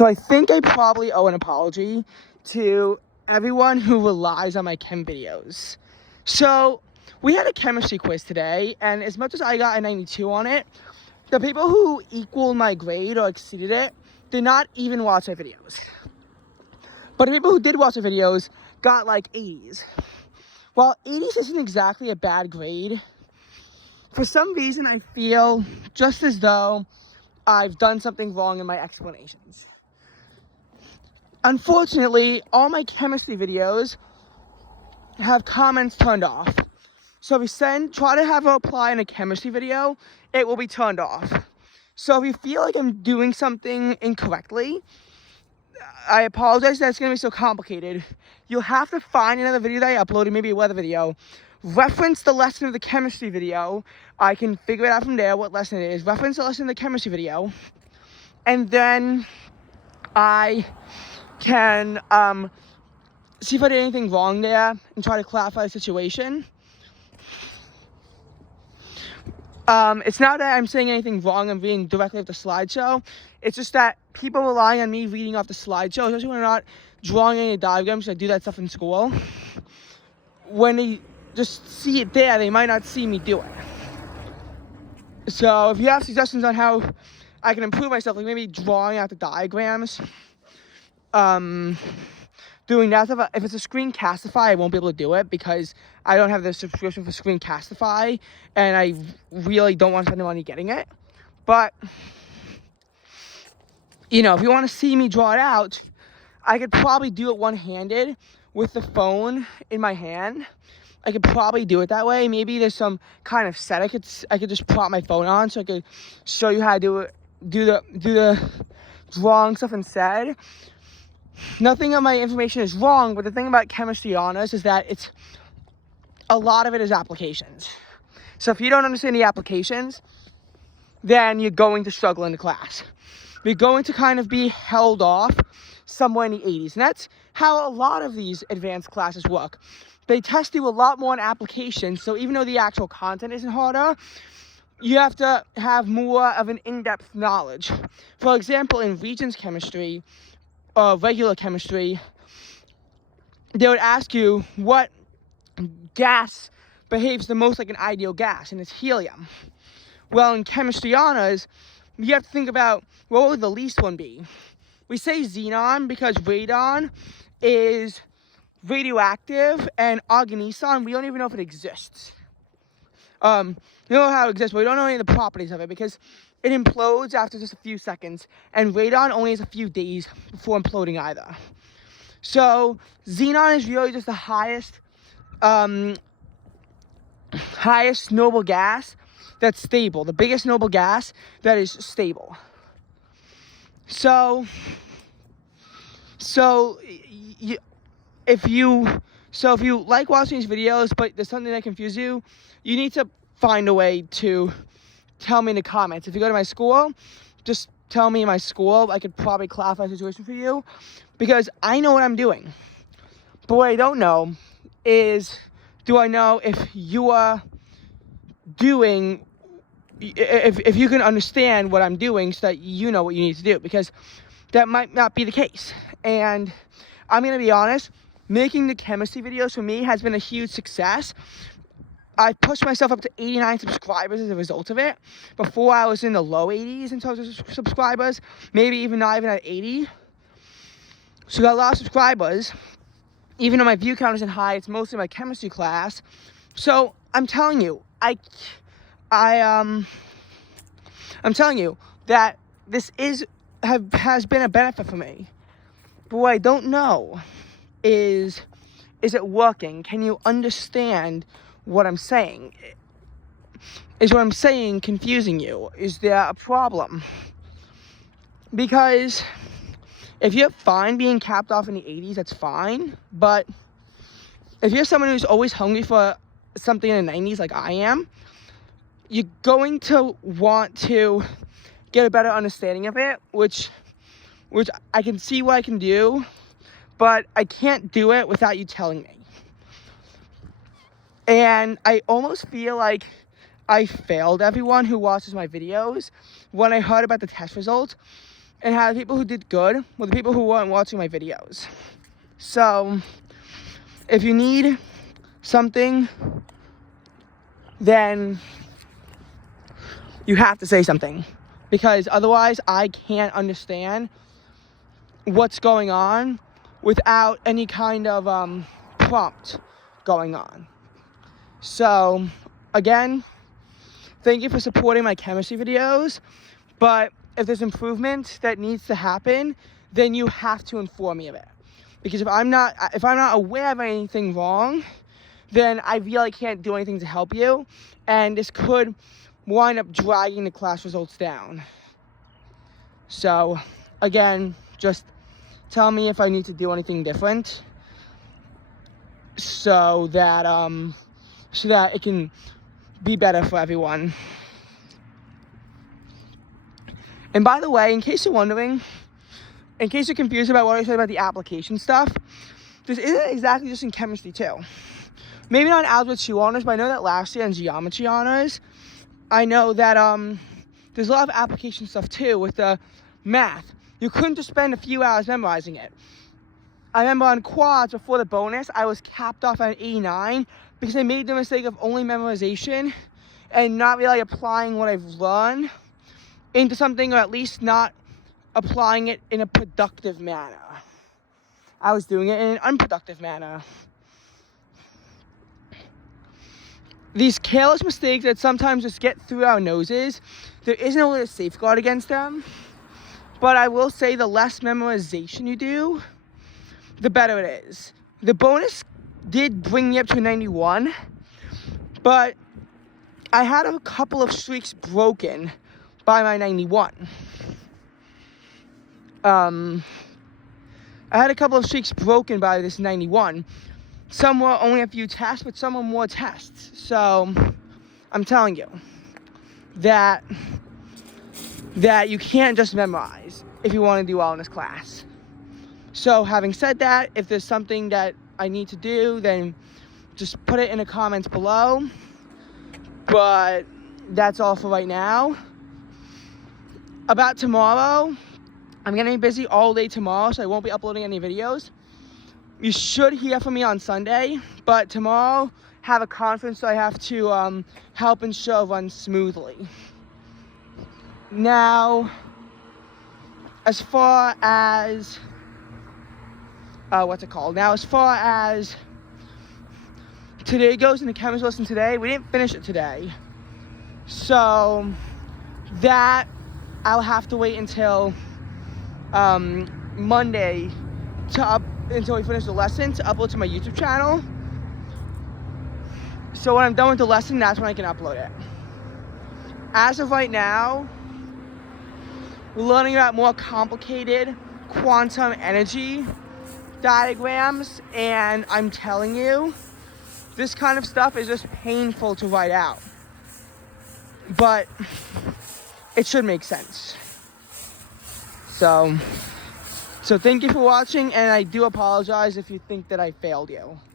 So I think I probably owe an apology to everyone who relies on my chem videos. So we had a chemistry quiz today, and as much as I got a 92 on it, the people who equaled my grade or exceeded it did not even watch my videos. But the people who did watch the videos got like 80s. While 80s isn't exactly a bad grade, for some reason I feel just as though I've done something wrong in my explanations. Unfortunately, all my chemistry videos have comments turned off. So if you try to have a reply in a chemistry video, it will be turned off. So if you feel like I'm doing something incorrectly, I apologize that it's going to be so complicated. You'll have to find another video that I uploaded, maybe a weather video. Reference the lesson of the chemistry video. I can figure it out from there what lesson it is. Reference the lesson of the chemistry video. And then I can see if I did anything wrong there and try to clarify the situation. It's not that I'm saying anything wrong and reading directly off the slideshow. It's just that people rely on me reading off the slideshow, especially when they're not drawing any diagrams. I do that stuff in school. When they just see it there, they might not see me do it. So if you have suggestions on how I can improve myself, like maybe drawing out the diagrams, doing that stuff. If it's a Screencastify, I won't be able to do it because I don't have the subscription for Screencastify, and I really don't want to spend the money getting it. But, you know, if you want to see me draw it out, I could probably do it one-handed with the phone in my hand. I could probably do it that way. Maybe there's some kind of set I could just prop my phone on so I could show you how to do the drawing stuff instead. Nothing of my information is wrong, but the thing about chemistry honors is that a lot of it is applications. So if you don't understand the applications, then you're going to struggle in the class. You're going to kind of be held off somewhere in the 80s. And that's how a lot of these advanced classes work. They test you a lot more on applications, so even though the actual content isn't harder, you have to have more of an in-depth knowledge. For example, in Regents chemistry, regular chemistry, they would ask you what gas behaves the most like an ideal gas, and it's helium. Well, in chemistry honors, you have to think about what would the least one be. We say xenon because radon is radioactive, and arganeson, we don't even know if it exists. We know how it exists, but we don't know any of the properties of it because it implodes after just a few seconds, and radon only has a few days before imploding either. So xenon is really just the highest noble gas that's stable, the biggest noble gas that is stable. So if you like watching these videos, but there's something that confuses you, you need to find a way to tell me in the comments. If you go to my school, just tell me in my school. I could probably clarify the situation for you because I know what I'm doing. But what I don't know is, do I know if you are doing, if you can understand what I'm doing so that you know what you need to do, because that might not be the case. And I'm going to be honest, making the chemistry videos for me has been a huge success. I pushed myself up to 89 subscribers as a result of it. Before, I was in the low 80s in terms of subscribers, maybe even not even at 80. So I got a lot of subscribers. Even though my view count isn't high, it's mostly my chemistry class. So I'm telling you, I'm telling you that this has been a benefit for me. But what I don't know is it working? Can you understand what I'm saying? Is what I'm saying confusing you? Is there a problem? Because if you're fine being capped off in the 80s, that's fine. But if you're someone who's always hungry for something in the 90s like I am, you're going to want to get a better understanding of it, which I can see what I can do, but I can't do it without you telling me. And I almost feel like I failed everyone who watches my videos when I heard about the test results, and how the people who did good were the people who weren't watching my videos. So if you need something, then you have to say something, because otherwise I can't understand what's going on without any kind of prompt going on. So again, thank you for supporting my chemistry videos, but if there's improvement that needs to happen, then you have to inform me of it. Because if I'm not aware of anything wrong, then I really can't do anything to help you, and this could wind up dragging the class results down. So again, just tell me if I need to do anything different so that it can be better for everyone. And by the way, in case you're wondering, in case you're confused about what I said about the application stuff, this isn't exactly just in chemistry too. Maybe not in Algebra 2 honors, but I know that last year in geometry honors, I know that there's a lot of application stuff too with the math. You couldn't just spend a few hours memorizing it. I remember on quads before the bonus, I was capped off at 89 because I made the mistake of only memorization and not really applying what I've learned into something, or at least not applying it in a productive manner. I was doing it in an unproductive manner. These careless mistakes that sometimes just get through our noses, there isn't a way to safeguard against them. But I will say the less memorization you do, the better it is. The bonus did bring me up to 91, but I had a couple of streaks broken by my 91. I had a couple of streaks broken by this 91. Some were only a few tests, but some were more tests. So I'm telling you that you can't just memorize if you want to do well in this class. So having said that, if there's something that I need to do, then just put it in the comments below. But that's all for right now. About tomorrow, I'm going to be busy all day tomorrow, so I won't be uploading any videos. You should hear from me on Sunday, but tomorrow I have a conference, so I have to help ensure it runs smoothly. Now, as far as as far as today goes in the chemistry lesson today, we didn't finish it today. So that I'll have to wait until Monday until we finish the lesson to upload to my YouTube channel. So when I'm done with the lesson, that's when I can upload it. As of right now, we're learning about more complicated quantum energy diagrams, and I'm telling you, this kind of stuff is just painful to write out. But it should make sense. So thank you for watching, and I do apologize if you think that I failed you.